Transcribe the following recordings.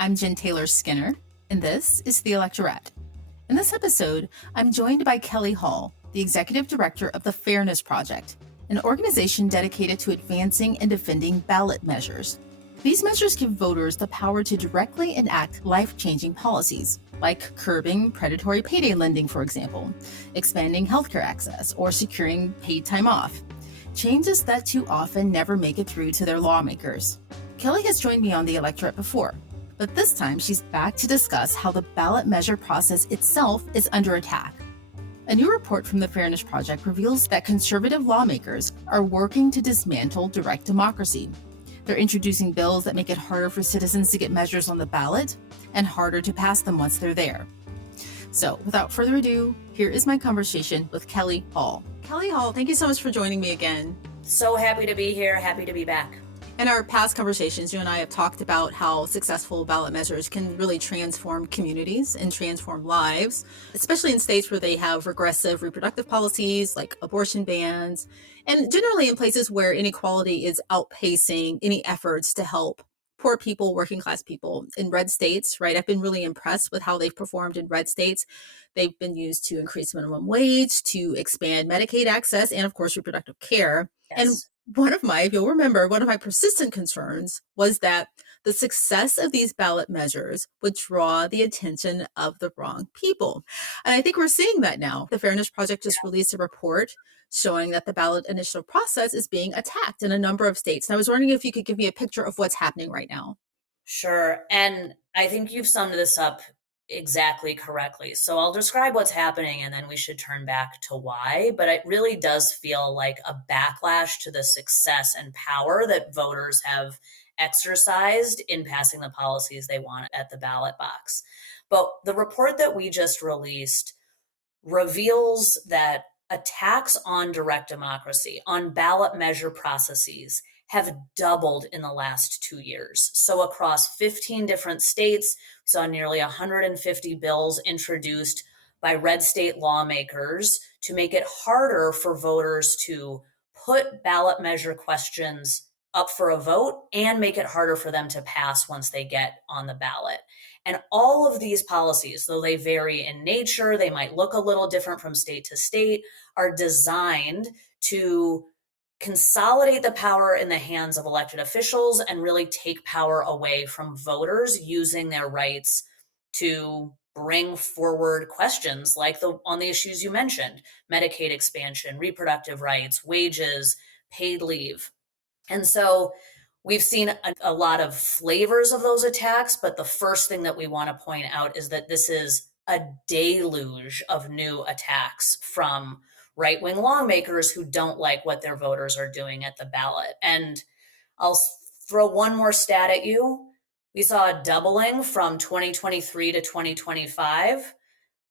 I'm Jen Taylor Skinner, and this is The Electorate. In this episode, I'm joined by Kelly Hall, the Executive Director of the Fairness Project, an organization dedicated to advancing and defending ballot measures. These measures give voters the power to directly enact life-changing policies, like curbing predatory payday lending, for example, expanding healthcare access, or securing paid time off. Changes that too often never make it through to their lawmakers. Kelly has joined me on The Electorate before, but this time she's back to discuss how the ballot measure process itself is under attack. A new report from the Fairness Project reveals that conservative lawmakers are working to dismantle direct democracy. They're introducing bills that make it harder for citizens to get measures on the ballot and harder to pass them once they're there. So, without further ado, here is my conversation with Kelly Hall. Kelly Hall, thank you so much for joining me again. So happy to be here, happy to be back. In our past conversations, you and I have talked about how successful ballot measures can really transform communities and transform lives, especially in states where they have regressive reproductive policies like abortion bans, and generally in places where inequality is outpacing any efforts to help poor people, working class people. In red states, right? I've been really impressed with how they've performed in red states. They've been used to increase minimum wage, to expand Medicaid access, and of course, reproductive care. Yes. And if you'll remember, one of my persistent concerns was that the success of these ballot measures would draw the attention of the wrong people. And I think we're seeing that now. The Fairness Project just released a report showing that the ballot initiative process is being attacked in a number of states. And I was wondering if you could give me a picture of what's happening right now. Sure. And I think you've summed this up exactly correctly. So I'll describe what's happening and then we should turn back to why. But it really does feel like a backlash to the success and power that voters have exercised in passing the policies they want at the ballot box. But the report that we just released reveals that attacks on direct democracy, on ballot measure processes, have doubled in the last 2 years. So across 15 different states, we saw nearly 150 bills introduced by red state lawmakers to make it harder for voters to put ballot measure questions up for a vote and make it harder for them to pass once they get on the ballot. And all of these policies, though they vary in nature, they might look a little different from state to state, are designed to consolidate the power in the hands of elected officials and really take power away from voters using their rights to bring forward questions like on the issues you mentioned, Medicaid expansion, reproductive rights, wages, paid leave. And so we've seen a lot of flavors of those attacks, but the first thing that we want to point out is that this is a deluge of new attacks from right-wing lawmakers who don't like what their voters are doing at the ballot. And I'll throw one more stat at you. We saw a doubling from 2023 to 2025.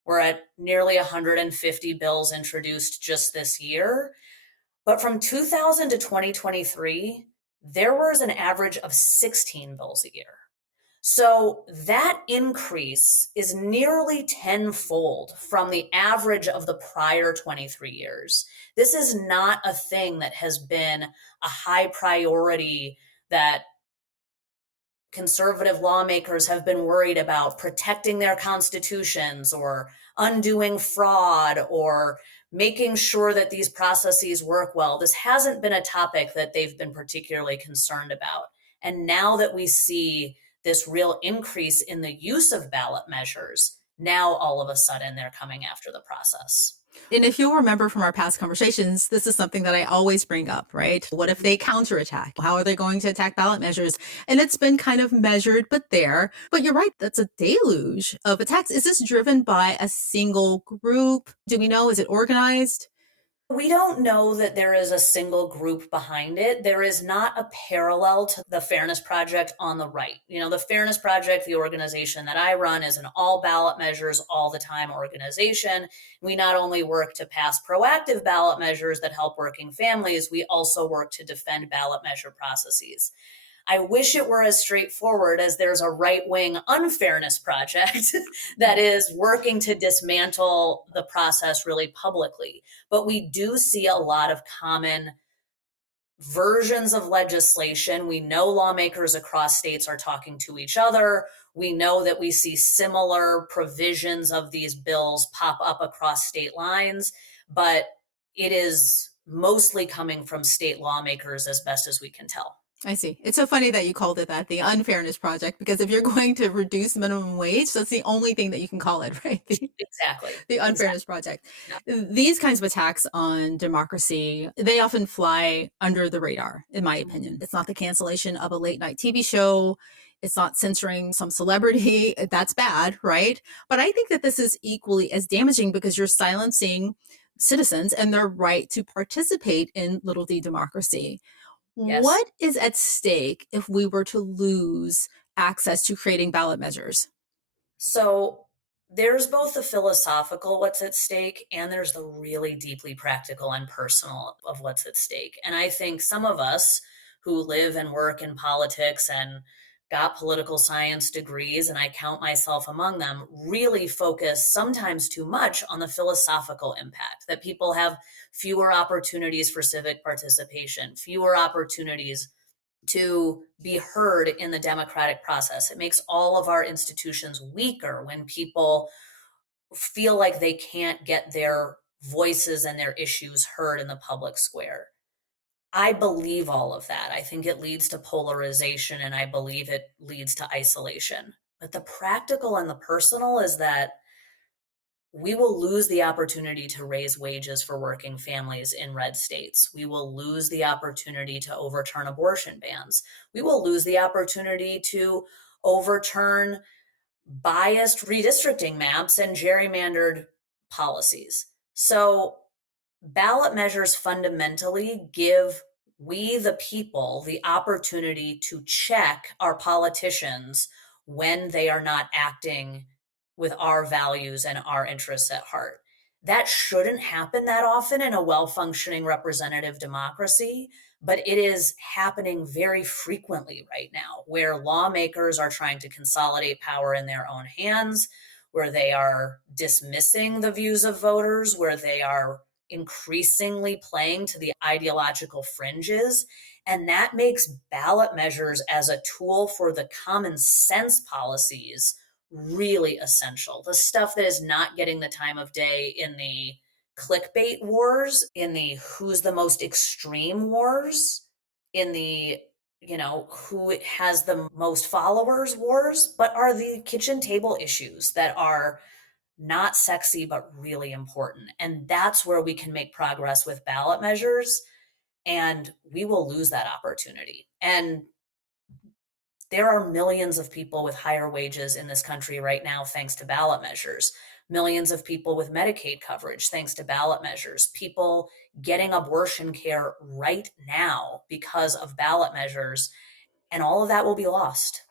We're at nearly 150 bills introduced just this year. But from 2000 to 2023, there was an average of 16 bills a year. So that increase is nearly tenfold from the average of the prior 23 years. This is not a thing that has been a high priority that conservative lawmakers have been worried about protecting their constitutions or undoing fraud or making sure that these processes work well. This hasn't been a topic that they've been particularly concerned about. And now that we see this real increase in the use of ballot measures, now all of a sudden they're coming after the process. And if you'll remember from our past conversations, this is something that I always bring up, right? What if they counterattack? How are they going to attack ballot measures? And it's been kind of measured, but there. But you're right, that's a deluge of attacks. Is this driven by a single group? Do we know? Is it organized? We don't know that there is a single group behind it. There is not a parallel to the Fairness Project on the right. You know, the Fairness Project, the organization that I run, is an all ballot measures all the time organization. We not only work to pass proactive ballot measures that help working families, we also work to defend ballot measure processes. I wish it were as straightforward as there's a right-wing unfairness project that is working to dismantle the process really publicly. But we do see a lot of common versions of legislation. We know lawmakers across states are talking to each other. We know that we see similar provisions of these bills pop up across state lines, but it is mostly coming from state lawmakers as best as we can tell. I see. It's so funny that you called it that, the Unfairness Project, because if you're going to reduce minimum wage, that's the only thing that you can call it, right? Exactly. The Exactly. Unfairness Project. Yeah. These kinds of attacks on democracy, they often fly under the radar, in my opinion. It's not the cancellation of a late night TV show. It's not censoring some celebrity. That's bad, right? But I think that this is equally as damaging because you're silencing citizens and their right to participate in little d democracy. Yes. What is at stake if we were to lose access to creating ballot measures? So there's both the philosophical what's at stake and there's the really deeply practical and personal of what's at stake. And I think some of us who live and work in politics and got political science degrees, and I count myself among them, really focus sometimes too much on the philosophical impact that people have fewer opportunities for civic participation, fewer opportunities to be heard in the democratic process. It makes all of our institutions weaker when people feel like they can't get their voices and their issues heard in the public square. I believe all of that. I think it leads to polarization and I believe it leads to isolation. But the practical and the personal is that we will lose the opportunity to raise wages for working families in red states. We will lose the opportunity to overturn abortion bans. We will lose the opportunity to overturn biased redistricting maps and gerrymandered policies. So, ballot measures fundamentally give we, the people, the opportunity to check our politicians when they are not acting with our values and our interests at heart. That shouldn't happen that often in a well functioning representative democracy, but it is happening very frequently right now, where lawmakers are trying to consolidate power in their own hands, where they are dismissing the views of voters, where they are increasingly playing to the ideological fringes. And that makes ballot measures as a tool for the common sense policies really essential. The stuff that is not getting the time of day in the clickbait wars, in the who's the most extreme wars, in the who has the most followers wars, but are the kitchen table issues that are not sexy, but really important. And that's where we can make progress with ballot measures. And we will lose that opportunity. And there are millions of people with higher wages in this country right now, thanks to ballot measures. Millions of people with Medicaid coverage, thanks to ballot measures. People getting abortion care right now because of ballot measures. And all of that will be lost.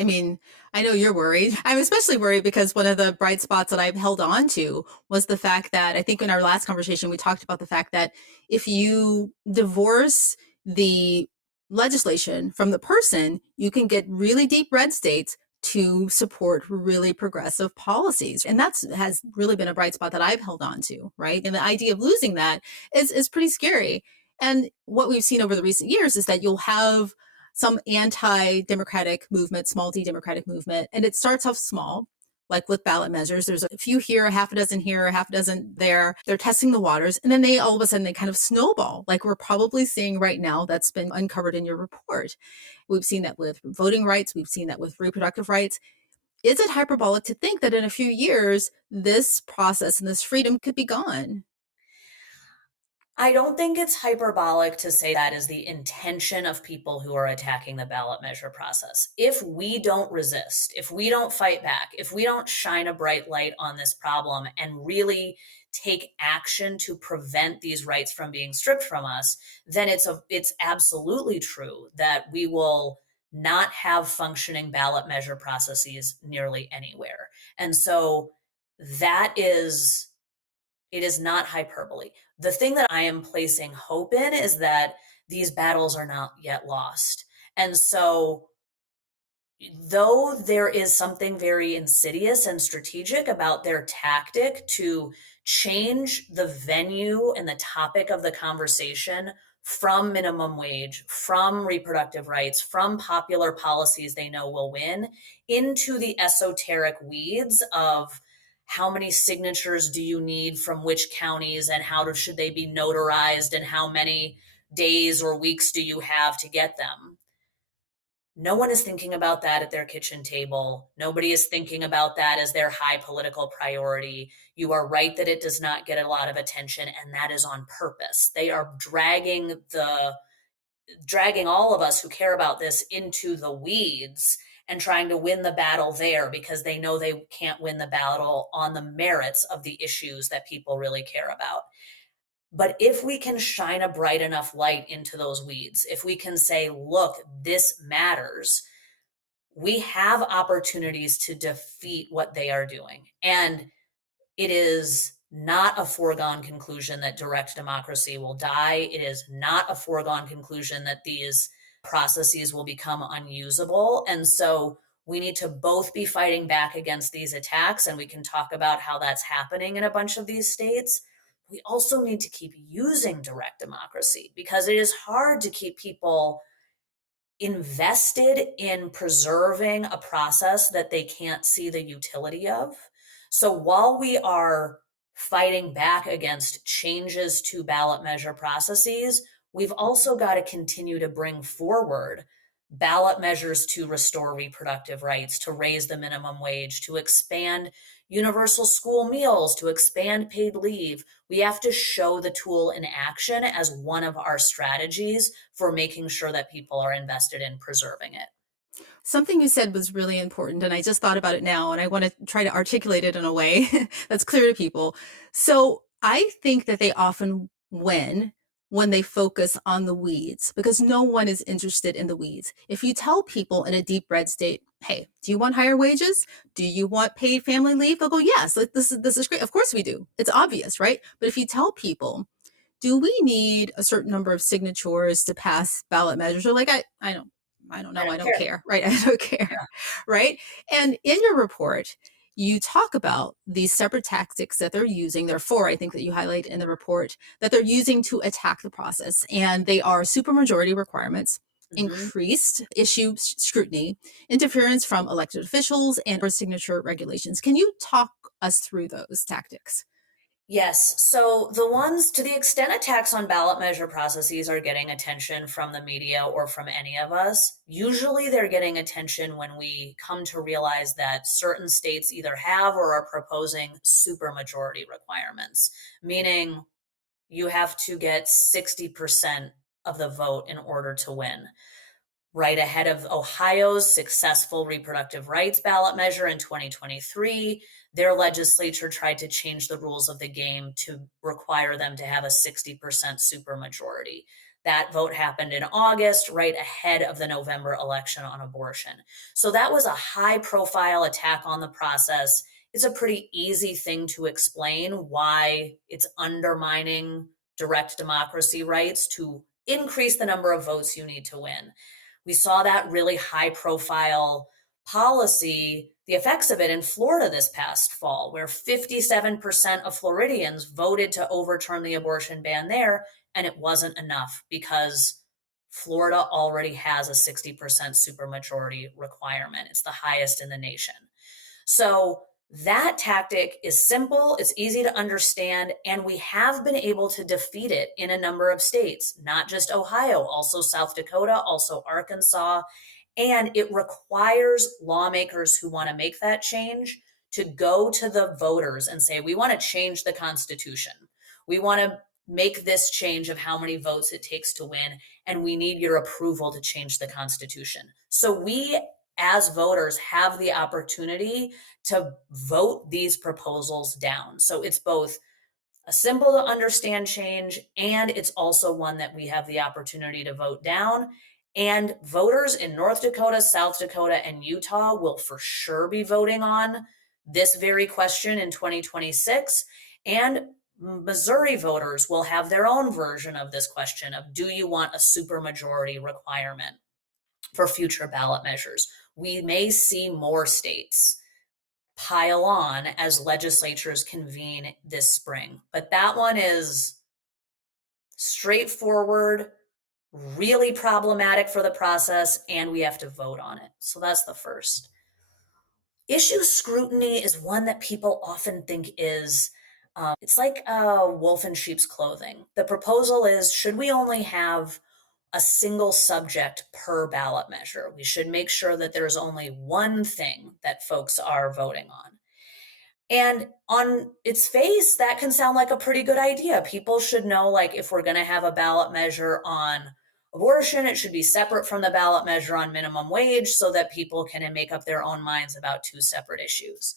I mean, I know you're worried. I'm especially worried because one of the bright spots that I've held on to was the fact that I think in our last conversation, we talked about the fact that if you divorce the legislation from the person, you can get really deep red states to support really progressive policies. And that's has really been a bright spot that I've held on to, right? And the idea of losing that is pretty scary. And what we've seen over the recent years is that you'll have some anti-democratic movement, small d democratic movement, and it starts off small, like with ballot measures. There's a few here, a half a dozen here, a half a dozen there. They're testing the waters, and then they all of a sudden they kind of snowball, like we're probably seeing right now. That's been uncovered in your report. We've seen that with voting rights. We've seen that with reproductive rights. Is it hyperbolic to think that in a few years this process and this freedom could be gone? I don't think it's hyperbolic to say that is the intention of people who are attacking the ballot measure process. If we don't resist, if we don't fight back, if we don't shine a bright light on this problem and really take action to prevent these rights from being stripped from us, then it's absolutely true that we will not have functioning ballot measure processes nearly anywhere. And so that is it is not hyperbole. The thing that I am placing hope in is that these battles are not yet lost. And so, though there is something very insidious and strategic about their tactic to change the venue and the topic of the conversation from minimum wage, from reproductive rights, from popular policies they know will win, into the esoteric weeds of how many signatures do you need from which counties and should they be notarized and how many days or weeks do you have to get them. No one is thinking about that at their kitchen table. Nobody is thinking about that as their high political priority. You are right that it does not get a lot of attention, and that is on purpose. They are dragging all of us who care about this into the weeds and trying to win the battle there because they know they can't win the battle on the merits of the issues that people really care about. But if we can shine a bright enough light into those weeds, if we can say, look, this matters, we have opportunities to defeat what they are doing. And it is not a foregone conclusion that direct democracy will die. It is not a foregone conclusion that these processes will become unusable. And so we need to both be fighting back against these attacks, and we can talk about how that's happening in a bunch of these states. We also need to keep using direct democracy because it is hard to keep people invested in preserving a process that they can't see the utility of. So while we are fighting back against changes to ballot measure processes, we've also got to continue to bring forward ballot measures to restore reproductive rights, to raise the minimum wage, to expand universal school meals, to expand paid leave. We have to show the tool in action as one of our strategies for making sure that people are invested in preserving it. Something you said was really important, and I just thought about it now, and I want to try to articulate it in a way that's clear to people. So I think that they often win when they focus on the weeds because no one is interested in the weeds. If you tell people in a deep red state, hey, do you want higher wages? Do you want paid family leave? They'll go, yes, this is great. Of course we do. It's obvious, right? But if you tell people, do we need a certain number of signatures to pass ballot measures? Or like, I don't I know. I don't don't care. care. Right. I don't care. Right. And in your report, you talk about these separate tactics that they're using. There are four, I think, that you highlight in the report that they're using to attack the process. And they are supermajority requirements, Mm-hmm. increased issue scrutiny, interference from elected officials, and signature regulations. Can you talk us through those tactics? Yes. So the ones, to the extent attacks on ballot measure processes are getting attention from the media or from any of us, usually they're getting attention when we come to realize that certain states either have or are proposing supermajority requirements, meaning you have to get 60% of the vote in order to win, right ahead of Ohio's successful reproductive rights ballot measure in 2023. Their legislature tried to change the rules of the game to require them to have a 60% supermajority. That vote happened in August, right ahead of the November election on abortion. So that was a high profile attack on the process. It's a pretty easy thing to explain why it's undermining direct democracy rights to increase the number of votes you need to win. We saw that really high profile policy, the effects of it in Florida this past fall, where 57% of Floridians voted to overturn the abortion ban there, and it wasn't enough because Florida already has a 60% supermajority requirement. It's the highest in the nation. So that tactic is simple, it's easy to understand, and we have been able to defeat it in a number of states, not just Ohio, also South Dakota, also Arkansas. And it requires lawmakers who want to make that change to go to the voters and say, we want to change the Constitution. We want to make this change of how many votes it takes to win, and we need your approval to change the Constitution. So we, as voters, have the opportunity to vote these proposals down. So it's both a simple to understand change, and it's also one that we have the opportunity to vote down. And voters in North Dakota, South Dakota, and Utah will for sure be voting on this very question in 2026. And Missouri voters will have their own version of this question of, do you want a supermajority requirement for future ballot measures? We may see more states pile on as legislatures convene this spring. But that one is straightforward, really problematic for the process, and we have to vote on it. So that's the first. Issue scrutiny is one that people often think is it's like a wolf in sheep's clothing. The proposal is, should we only have a single subject per ballot measure? We should make sure that there's only one thing that folks are voting on. And on its face, that can sound like a pretty good idea. People should know, like, if we're going to have a ballot measure on abortion, it should be separate from the ballot measure on minimum wage so that people can make up their own minds about two separate issues.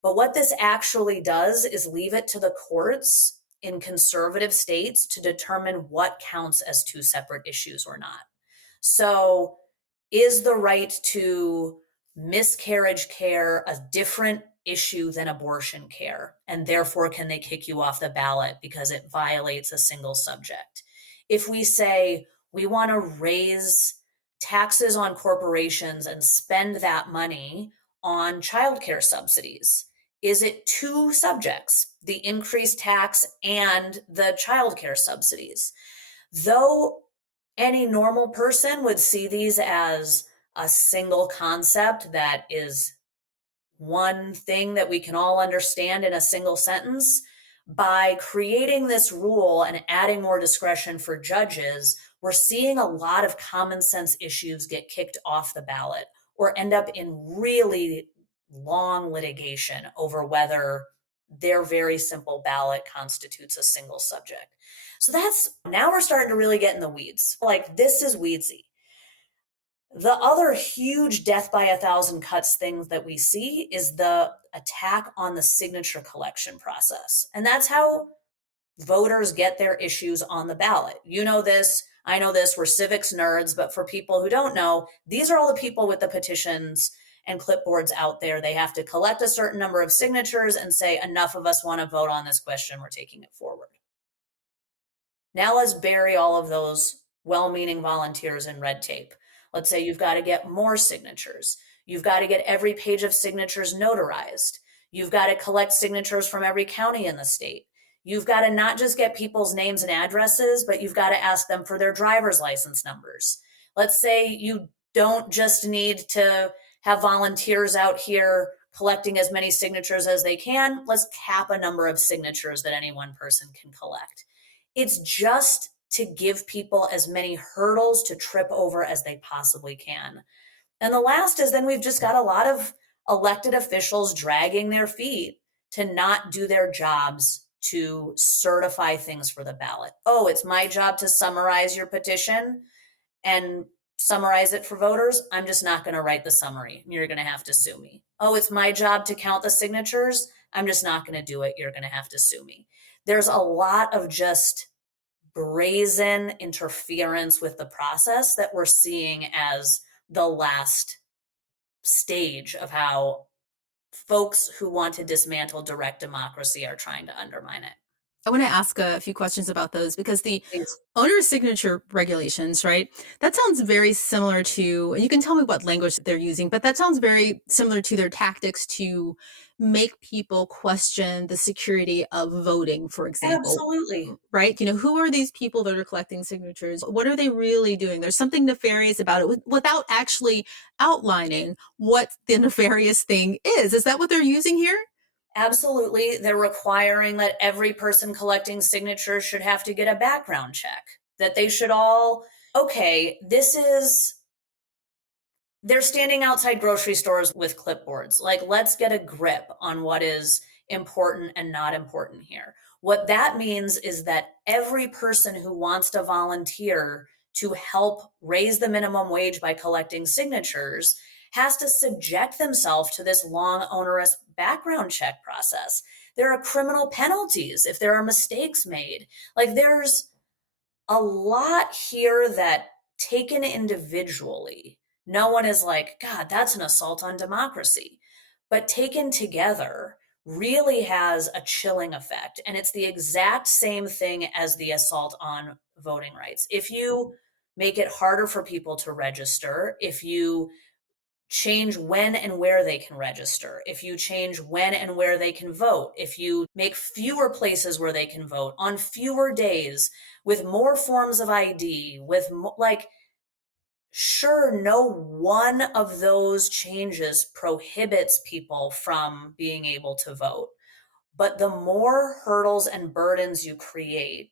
But what this actually does is leave it to the courts in conservative states to determine what counts as two separate issues or not. So, is the right to miscarriage care a different issue than abortion care? And therefore, can they kick you off the ballot because it violates a single subject? If we say we want to raise taxes on corporations and spend that money on childcare subsidies, is it two subjects, the increased tax and the childcare subsidies? Though any normal person would see these as a single concept that is one thing that we can all understand in a single sentence, by creating this rule and adding more discretion for judges, we're seeing a lot of common sense issues get kicked off the ballot or end up in really long litigation over whether their very simple ballot constitutes a single subject. So that's, now we're starting to really get in the weeds. Like, this is weedsy. The other huge death by 1,000 cuts things that we see is the attack on the signature collection process. And that's how voters get their issues on the ballot. You know this, I know this, we're civics nerds, but for people who don't know, these are all the people with the petitions and clipboards out there. They have to collect a certain number of signatures and say, enough of us want to vote on this question, we're taking it forward. Now let's bury all of those well-meaning volunteers in red tape. Let's say you've got to get more signatures. You've got to get every page of signatures notarized. You've got to collect signatures from every county in the state. You've got to not just get people's names and addresses, but you've got to ask them for their driver's license numbers. Let's say you don't just need to have volunteers out here collecting as many signatures as they can. Let's cap a number of signatures that any one person can collect. It's just to give people as many hurdles to trip over as they possibly can. And the last is, then we've just got a lot of elected officials dragging their feet to not do their jobs to certify things for the ballot. Oh, it's my job to summarize your petition and summarize it for voters. I'm just not going to write the summary. You're going to have to sue me. Oh, it's my job to count the signatures. I'm just not going to do it. You're going to have to sue me. There's a lot of just brazen interference with the process that we're seeing as the last stage of how folks who want to dismantle direct democracy are trying to undermine it. I want to ask a few questions about those because the Please. owner signature regulations, right? That sounds very similar to, and you can tell me what language they're using, but that sounds very similar to their tactics to make people question the security of voting, for example. Absolutely. Right? Who are these people that are collecting signatures? What are they really doing? There's something nefarious about it without actually outlining what the nefarious thing is. Is that what they're using here? Absolutely. They're requiring that every person collecting signatures should have to get a background check, that they should all, okay, they're standing outside grocery stores with clipboards. Like, let's get a grip on what is important and not important here. What that means is that every person who wants to volunteer to help raise the minimum wage by collecting signatures has to subject themselves to this long, onerous background check process. There are criminal penalties if there are mistakes made. Like, there's a lot here that, taken individually, no one is like, God, that's an assault on democracy. But taken together, really has a chilling effect. And it's the exact same thing as the assault on voting rights. If you make it harder for people to register, if you change when and where they can register, if you change when and where they can vote, if you make fewer places where they can vote on fewer days with more forms of ID, like, sure, no one of those changes prohibits people from being able to vote. But the more hurdles and burdens you create,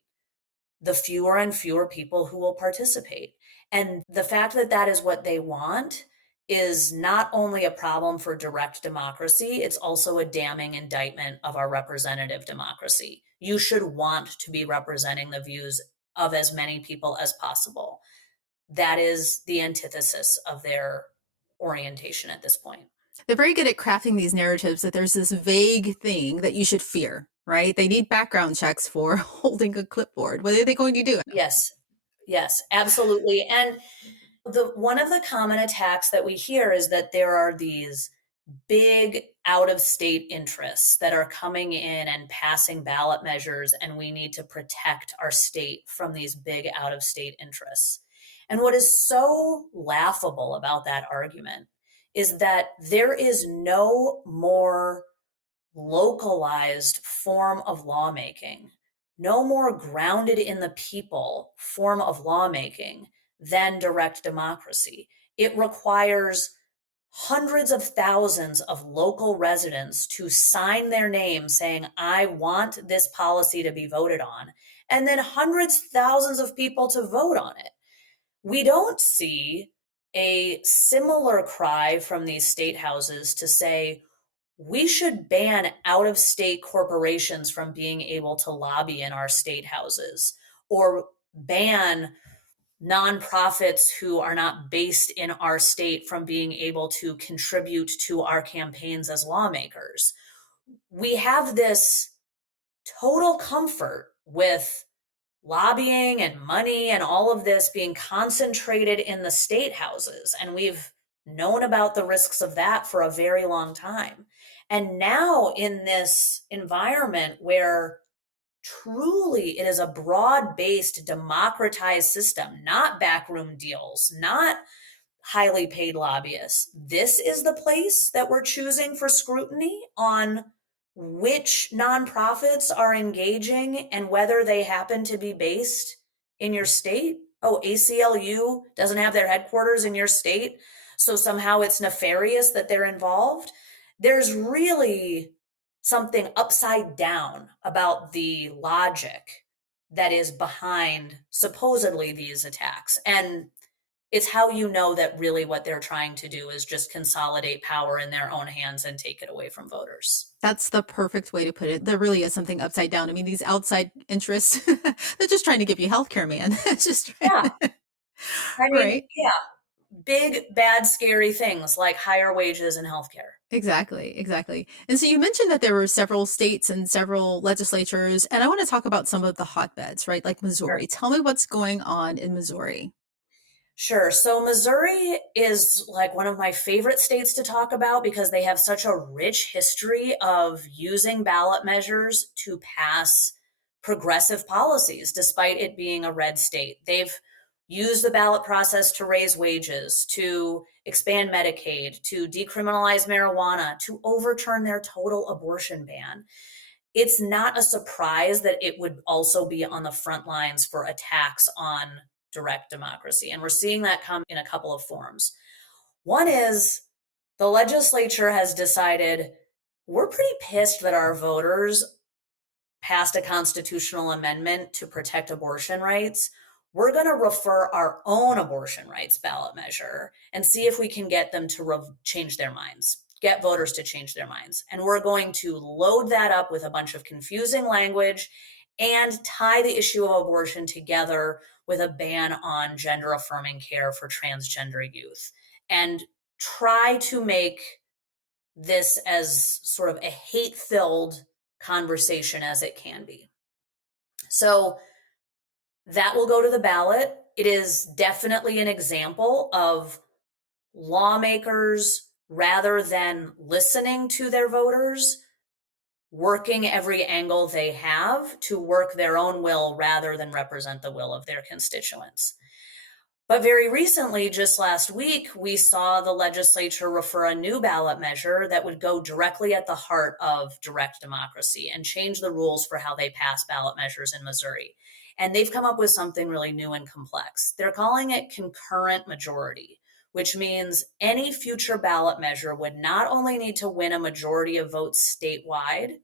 the fewer and fewer people who will participate. And the fact that that is what they want is not only a problem for direct democracy, it's also a damning indictment of our representative democracy. You should want to be representing the views of as many people as possible. That is the antithesis of their orientation at this point. They're very good at crafting these narratives that there's this vague thing that you should fear, right? They need background checks for holding a clipboard. What are they going to do? Yes, yes, absolutely. And the one of the common attacks that we hear is that there are these big out of state interests that are coming in and passing ballot measures, and we need to protect our state from these big out of state interests. And what is so laughable about that argument is that there is no more localized form of lawmaking, no more grounded in the people form of lawmaking than direct democracy. It requires hundreds of thousands of local residents to sign their name saying, I want this policy to be voted on, and then hundreds, thousands of people to vote on it. We don't see a similar cry from these state houses to say, we should ban out of state corporations from being able to lobby in our state houses, or ban nonprofits who are not based in our state from being able to contribute to our campaigns as lawmakers. We have this total comfort with lobbying and money and all of this being concentrated in the state houses. And we've known about the risks of that for a very long time. And now, in this environment where truly it is a broad based, democratized system, not backroom deals, not highly paid lobbyists, this is the place that we're choosing for scrutiny on which nonprofits are engaging and whether they happen to be based in your state. Oh, ACLU doesn't have their headquarters in your state, so somehow it's nefarious that they're involved. There's really something upside down about the logic that is behind supposedly these attacks. And it's how you know that really what they're trying to do is just consolidate power in their own hands and take it away from voters. That's the perfect way to put it. There really is something upside down. I mean, these outside interests, they're just trying to give you healthcare, man. It's just Yeah. I mean, right. yeah, big, bad, scary things like higher wages and healthcare. Exactly, exactly. And so you mentioned that there were several states and several legislatures, and I want to talk about some of the hotbeds, right? Like Sure. Missouri. Tell me what's going on in Missouri. Sure. So Missouri is like one of my favorite states to talk about because they have such a rich history of using ballot measures to pass progressive policies, despite it being a red state. They've used the ballot process to raise wages, to expand Medicaid, to decriminalize marijuana, to overturn their total abortion ban. It's not a surprise that it would also be on the front lines for attacks on direct democracy. And we're seeing that come in a couple of forms. One is the legislature has decided we're pretty pissed that our voters passed a constitutional amendment to protect abortion rights. We're going to refer our own abortion rights ballot measure and see if we can get them to change their minds, get voters to change their minds. And we're going to load that up with a bunch of confusing language and tie the issue of abortion together with a ban on gender affirming care for transgender youth, and try to make this as sort of a hate filled conversation as it can be. So that will go to the ballot. It is definitely an example of lawmakers, rather than listening to their voters, working every angle they have to work their own will rather than represent the will of their constituents. But very recently, just last week, we saw the legislature refer a new ballot measure that would go directly at the heart of direct democracy and change the rules for how they pass ballot measures in Missouri. And they've come up with something really new and complex. They're calling it concurrent majority, which means any future ballot measure would not only need to win a majority of votes statewide,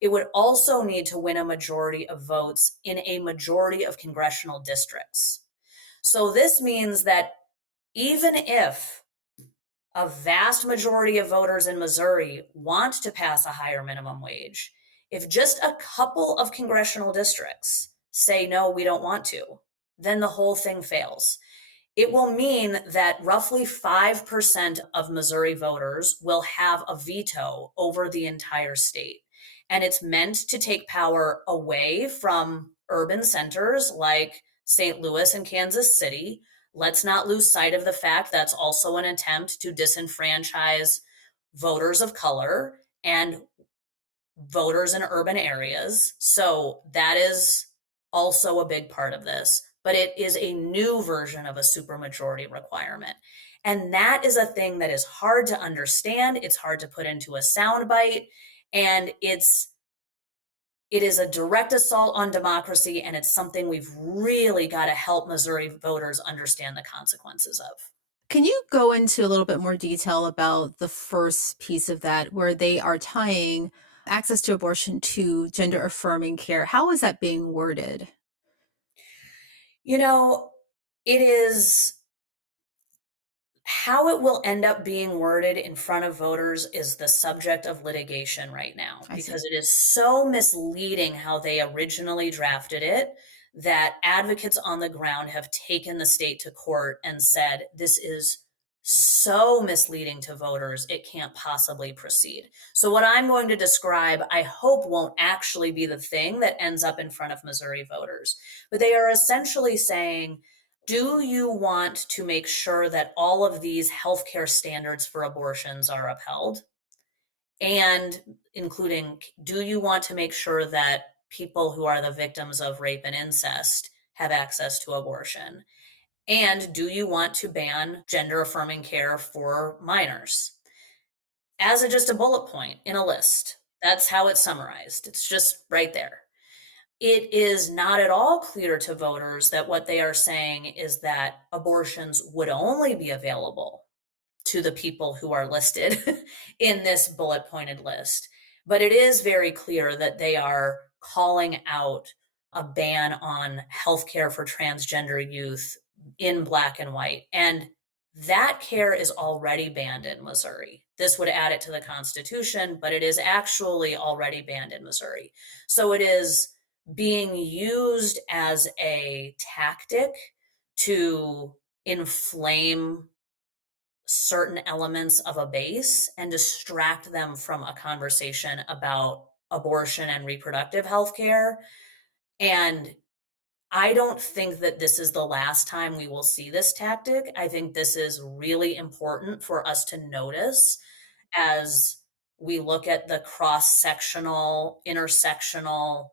it would also need to win a majority of votes in a majority of congressional districts. So this means that even if a vast majority of voters in Missouri want to pass a higher minimum wage, if just a couple of congressional districts say, no, we don't want to, then the whole thing fails. It will mean that roughly 5% of Missouri voters will have a veto over the entire state. And it's meant to take power away from urban centers like St. Louis and Kansas City. Let's not lose sight of the fact that's also an attempt to disenfranchise voters of color and voters in urban areas. So that is also a big part of this, but it is a new version of a supermajority requirement. And that is a thing that is hard to understand. It's hard to put into a soundbite, and it is a direct assault on democracy, and it's something we've really got to help Missouri voters understand the consequences of. Can you go into a little bit more detail about the first piece of that, where they are tying access to abortion to gender affirming care? How is that being worded? You know, it is how it will end up being worded in front of voters is the subject of litigation right now, I see. because it is so misleading how they originally drafted it that advocates on the ground have taken the state to court and said, this is so misleading to voters, it can't possibly proceed. So, what I'm going to describe, I hope won't actually be the thing that ends up in front of Missouri voters. But they are essentially saying, do you want to make sure that all of these healthcare standards for abortions are upheld? And including, do you want to make sure that people who are the victims of rape and incest have access to abortion? And do you want to ban gender affirming care for minors? As just a bullet point in a list. That's how it's summarized. It's just right there. It is not at all clear to voters that what they are saying is that abortions would only be available to the people who are listed in this bullet pointed list. But it is very clear that they are calling out a ban on healthcare for transgender youth in black and white. And that care is already banned in Missouri. This would add it to the Constitution, but it is actually already banned in Missouri. So it is being used as a tactic to inflame certain elements of a base and distract them from a conversation about abortion and reproductive health care. And I don't think that this is the last time we will see this tactic. I think this is really important for us to notice as we look at the cross sectional, intersectional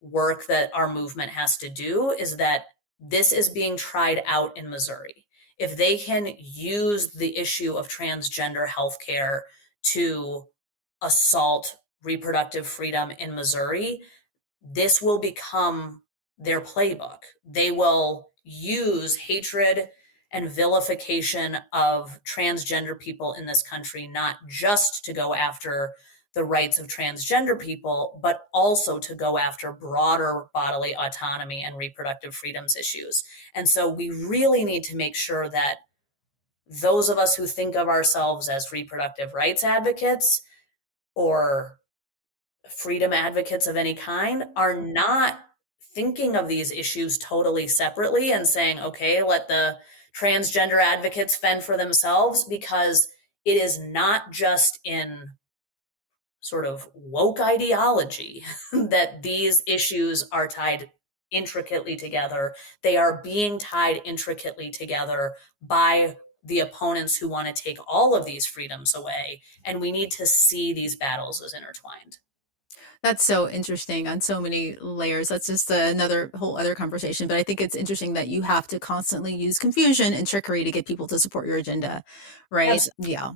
work that our movement has to do, is that this is being tried out in Missouri. If they can use the issue of transgender healthcare to assault reproductive freedom in Missouri, this will become their playbook. They will use hatred and vilification of transgender people in this country, not just to go after the rights of transgender people, but also to go after broader bodily autonomy and reproductive freedoms issues. And so we really need to make sure that those of us who think of ourselves as reproductive rights advocates or freedom advocates of any kind are not thinking of these issues totally separately and saying, okay, let the transgender advocates fend for themselves, because it is not just in sort of woke ideology that these issues are tied intricately together. They are being tied intricately together by the opponents who want to take all of these freedoms away. And we need to see these battles as intertwined. That's so interesting on so many layers. That's just another whole other conversation. But I think it's interesting that you have to constantly use confusion and trickery to get people to support your agenda, right? Absolutely. Yeah.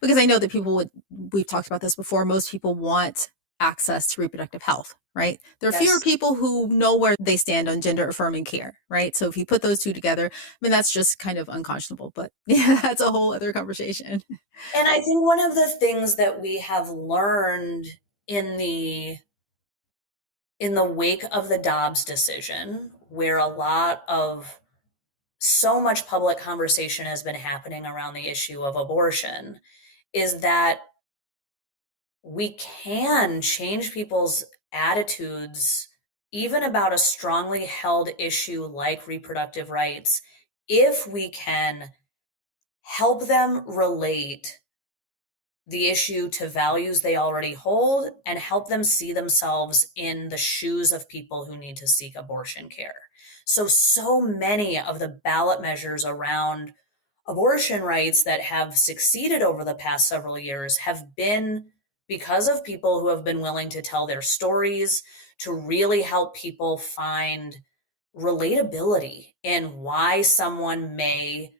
Because I know that we've talked about this before, most people want access to reproductive health, right? There are fewer Yes. people who know where they stand on gender affirming care, right? So if you put those two together, I mean, that's just kind of unconscionable, but yeah, that's a whole other conversation. And I think one of the things that we have learned in the wake of the Dobbs decision, where a lot of so much public conversation has been happening around the issue of abortion, is that we can change people's attitudes even about a strongly held issue like reproductive rights if we can help them relate the issue to values they already hold and help them see themselves in the shoes of people who need to seek abortion care. So many of the ballot measures around abortion rights that have succeeded over the past several years have been because of people who have been willing to tell their stories, to really help people find relatability in why someone may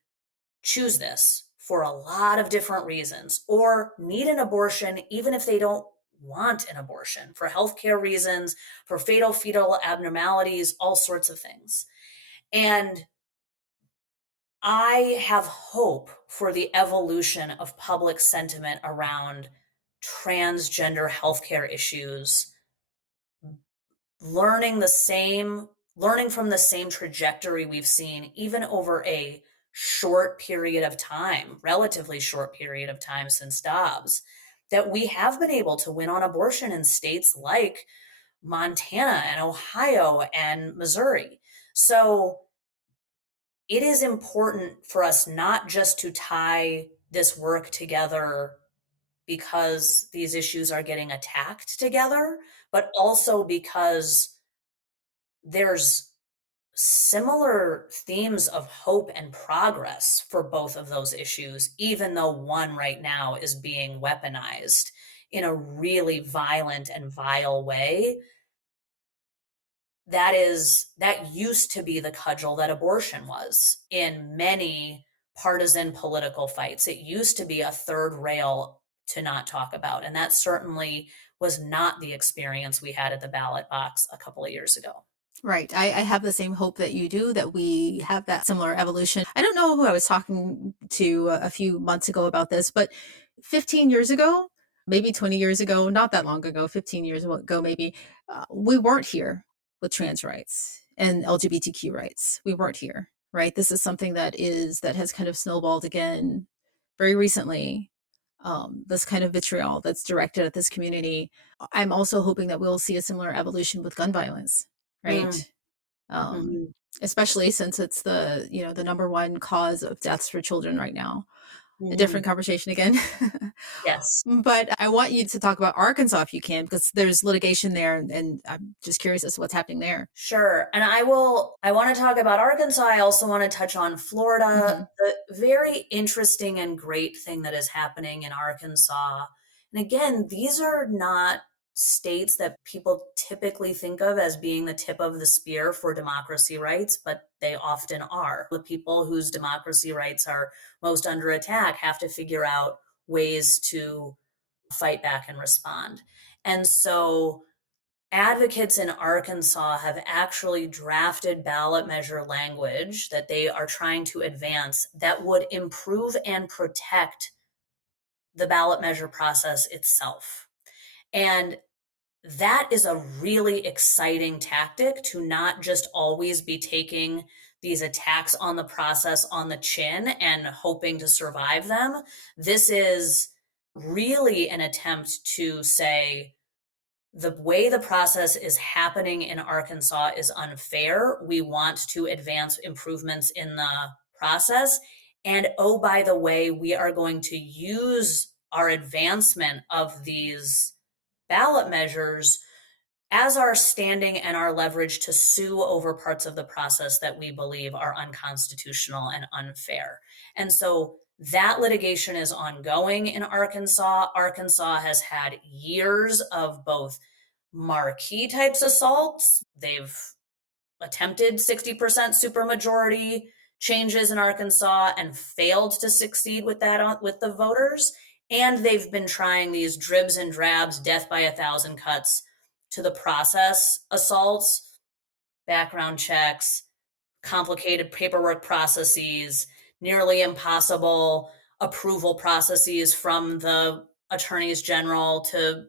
choose this for a lot of different reasons or need an abortion even if they don't want an abortion for healthcare reasons, for fatal fetal abnormalities, all sorts of things. And I have hope for the evolution of public sentiment around transgender healthcare issues, learning the same learning from the same trajectory we've seen even over a short period of time, relatively short period of time since Dobbs, that we have been able to win on abortion in states like Montana and Ohio and Missouri. So it is important for us not just to tie this work together because these issues are getting attacked together, but also because there's similar themes of hope and progress for both of those issues, even though one right now is being weaponized in a really violent and vile way. That used to be the cudgel that abortion was in many partisan political fights. It used to be a third rail to not talk about. And that certainly was not the experience we had at the ballot box a couple of years ago. Right. I have the same hope that you do, that we have that similar evolution. I don't know who I was talking to a few months ago about this, but 15 years ago, maybe 20 years ago, not that long ago, 15 years ago, maybe, we weren't here with trans rights and LGBTQ rights. We weren't here, right? This is something that has kind of snowballed again very recently. This kind of vitriol that's directed at this community. I'm also hoping that we'll see a similar evolution with gun violence, right? Mm, Um, mhm, Especially since it's the number one cause of deaths for children right now. A different mhm. conversation again. Yes. But I want you to talk about Arkansas if you can, because there's litigation there, and I'm just curious as to what's happening there. Sure. And I want to talk about Arkansas. I also want to touch on Florida. Hmm. The very interesting and great thing that is happening in Arkansas. And again, these are not states that people typically think of as being the tip of the spear for democracy rights, but they often are. The people whose democracy rights are most under attack have to figure out ways to fight back and respond. And so advocates in Arkansas have actually drafted ballot measure language that they are trying to advance that would improve and protect the ballot measure process itself. And that is a really exciting tactic to not just always be taking these attacks on the process on the chin and hoping to survive them. This is really an attempt to say, the way the process is happening in Arkansas is unfair. We want to advance improvements in the process. And oh, by the way, we are going to use our advancement of these ballot measures as our standing and our leverage to sue over parts of the process that we believe are unconstitutional and unfair. And so that litigation is ongoing in Arkansas. Arkansas has had years of both marquee types assaults. They've attempted 60% supermajority changes in Arkansas and failed to succeed with that with the voters. And they've been trying these dribs and drabs, death by 1,000 cuts to the process assaults, background checks, complicated paperwork processes, nearly impossible approval processes from the attorneys general to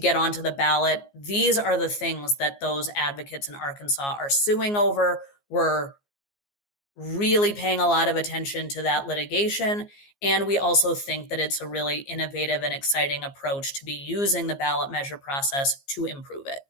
get onto the ballot. These are the things that those advocates in Arkansas are suing over. We're really paying a lot of attention to that litigation. And we also think that it's a really innovative and exciting approach to be using the ballot measure process to improve it.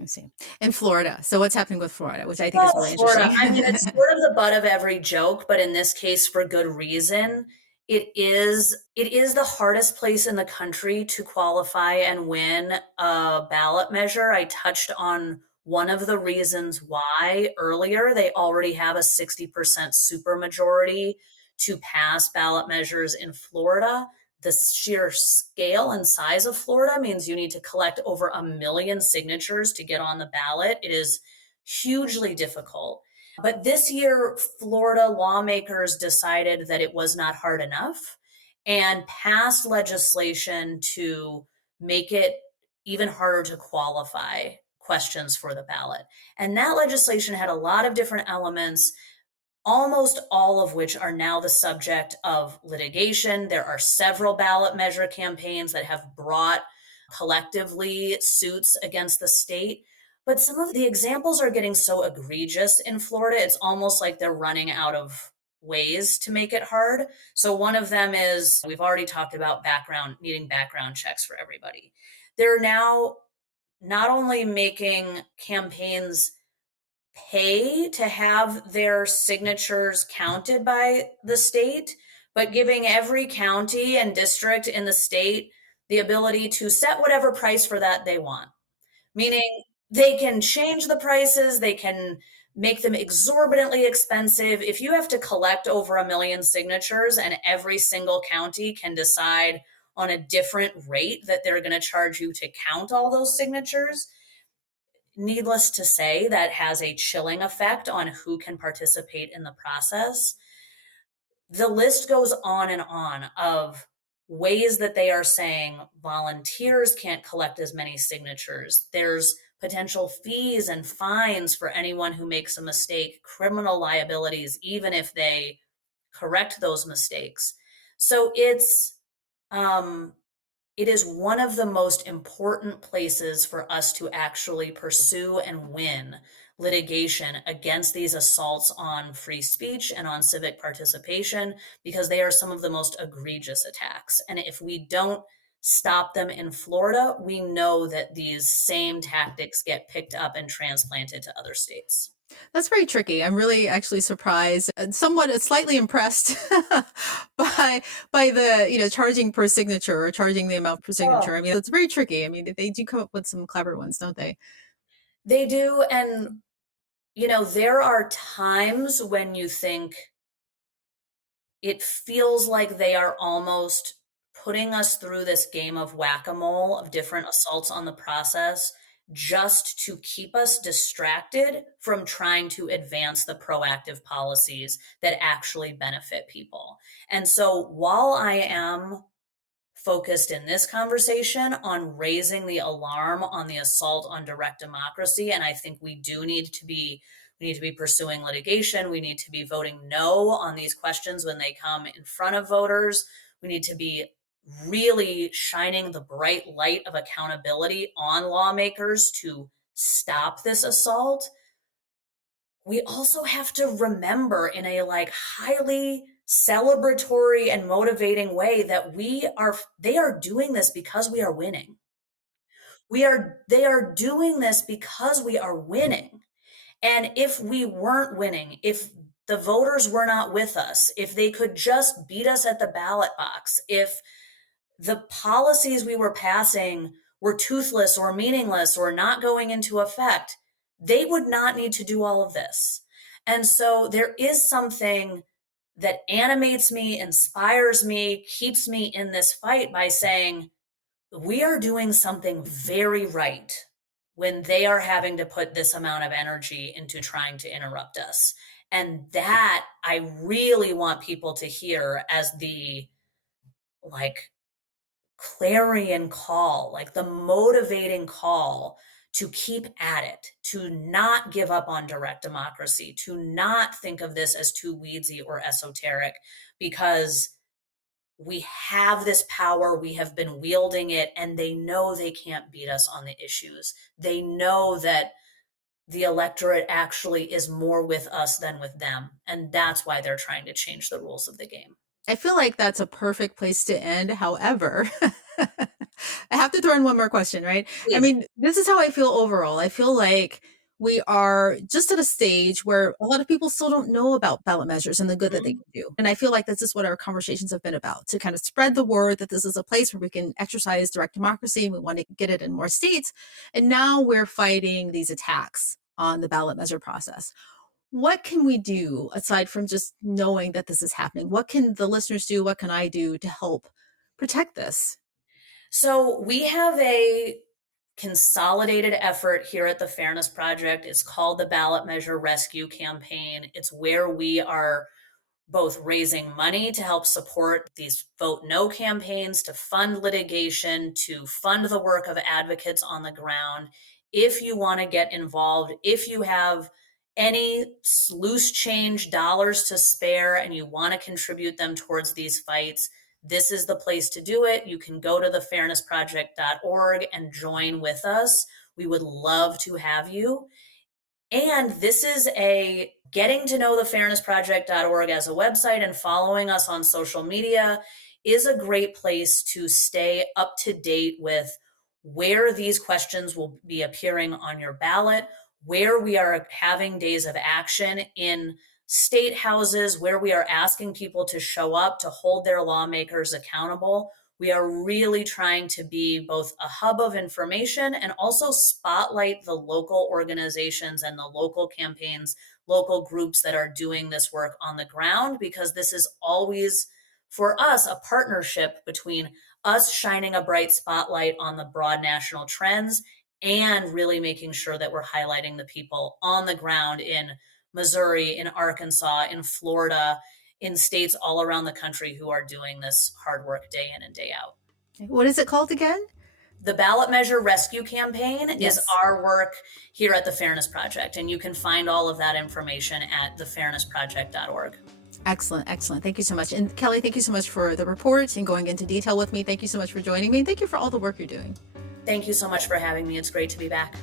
I see. In Florida. So what's happening with Florida, which I think is Oh, really Florida. I mean, interesting. it's sort of the butt of every joke, but in this case, for good reason. It is the hardest place in the country to qualify and win a ballot measure. I touched on one of the reasons why earlier. They already have a 60% supermajority to pass ballot measures in Florida. The sheer scale and size of Florida means you need to collect over 1 million signatures to get on the ballot. It is hugely difficult. But this year, Florida lawmakers decided that it was not hard enough and passed legislation to make it even harder to qualify questions for the ballot. And that legislation had a lot of different elements, almost all of which are now the subject of litigation. There are several ballot measure campaigns that have brought collectively suits against the state. But some of the examples are getting so egregious in Florida, it's almost like they're running out of ways to make it hard. So one of them is we've already talked about needing background checks for everybody. They're now not only making campaigns pay to have their signatures counted by the state, but giving every county and district in the state the ability to set whatever price for that they want. Meaning they can change the prices, they can make them exorbitantly expensive. If you have to collect over 1 million signatures and every single county can decide on a different rate that they're going to charge you to count all those signatures, needless to say, that has a chilling effect on who can participate in the process. The list goes on and on of ways that they are saying volunteers can't collect as many signatures. There's potential fees and fines for anyone who makes a mistake, criminal liabilities, even if they correct those mistakes. So it is one of the most important places for us to actually pursue and win litigation against these assaults on free speech and on civic participation, because they are some of the most egregious attacks. And if we don't stop them in Florida, we know that these same tactics get picked up and transplanted to other states. That's very tricky. I'm really actually surprised and somewhat slightly impressed by the, charging per signature or charging the amount per Oh, signature. I mean, it's very tricky. I mean, they do come up with some clever ones, don't they? they do. And, there are times when you think it feels like they are almost putting us through this game of whack-a-mole of different assaults on the process just to keep us distracted from trying to advance the proactive policies that actually benefit people. And so while I am focused in this conversation on raising the alarm on the assault on direct democracy, and I think we need to be pursuing litigation. We need to be voting no on these questions when they come in front of voters. We need to be really shining the bright light of accountability on lawmakers to stop this assault. We also have to remember in a highly celebratory and motivating way that they are doing this because we are winning. They are doing this because we are winning. And if we weren't winning, if the voters were not with us, if they could just beat us at the ballot box, if the policies we were passing were toothless or meaningless or not going into effect, they would not need to do all of this. And so there is something that animates me, inspires me, keeps me in this fight by saying, we are doing something very right when they are having to put this amount of energy into trying to interrupt us. And that I really want people to hear as the like clarion call, like the motivating call to keep at it, to not give up on direct democracy, to not think of this as too weedsy or esoteric, because we have this power, we have been wielding it, and they know they can't beat us on the issues. They know that the electorate actually is more with us than with them. And that's why they're trying to change the rules of the game. I feel like that's a perfect place to end. However, I have to throw in one more question, right? I Please. mean, this is how I feel overall. I feel like we are just at a stage where a lot of people still don't know about ballot measures and the good that they Mhm. can do. And I feel like this is what our conversations have been about, to kind of spread the word that this is a place where we can exercise direct democracy and we want to get it in more states. And now we're fighting these attacks on the ballot measure process. What can we do aside from just knowing that this is happening? What can the listeners do? What can I do to help protect this? So we have a consolidated effort here at the Fairness Project. It's called the Ballot Measure Rescue Campaign. It's where we are both raising money to help support these vote no campaigns, to fund litigation, to fund the work of advocates on the ground. If you want to get involved, if you have any loose change dollars to spare and you want to contribute them towards these fights, this is the place to do it. You can go to thefairnessproject.org and join with us. We would love to have you. And this is a getting to know thefairnessproject.org as a website and following us on social media is a great place to stay up to date with where these questions will be appearing on your ballot, where we are having days of action in state houses, where we are asking people to show up to hold their lawmakers accountable. We are really trying to be both a hub of information and also spotlight the local organizations and the local campaigns, local groups that are doing this work on the ground, because this is always, for us, a partnership between us shining a bright spotlight on the broad national trends and really making sure that we're highlighting the people on the ground in Missouri, in Arkansas, in Florida, in states all around the country who are doing this hard work day in and day out. What is it called again? The Ballot Measure Rescue Campaign is Yes. our work here at the Fairness Project, and you can find all of that information at thefairnessproject.org. Excellent. Excellent. Thank you so much. And Kelly, thank you so much for the report and going into detail with me. Thank you so much for joining me. And thank you for all the work you're doing. Thank you so much for having me. It's great to be back.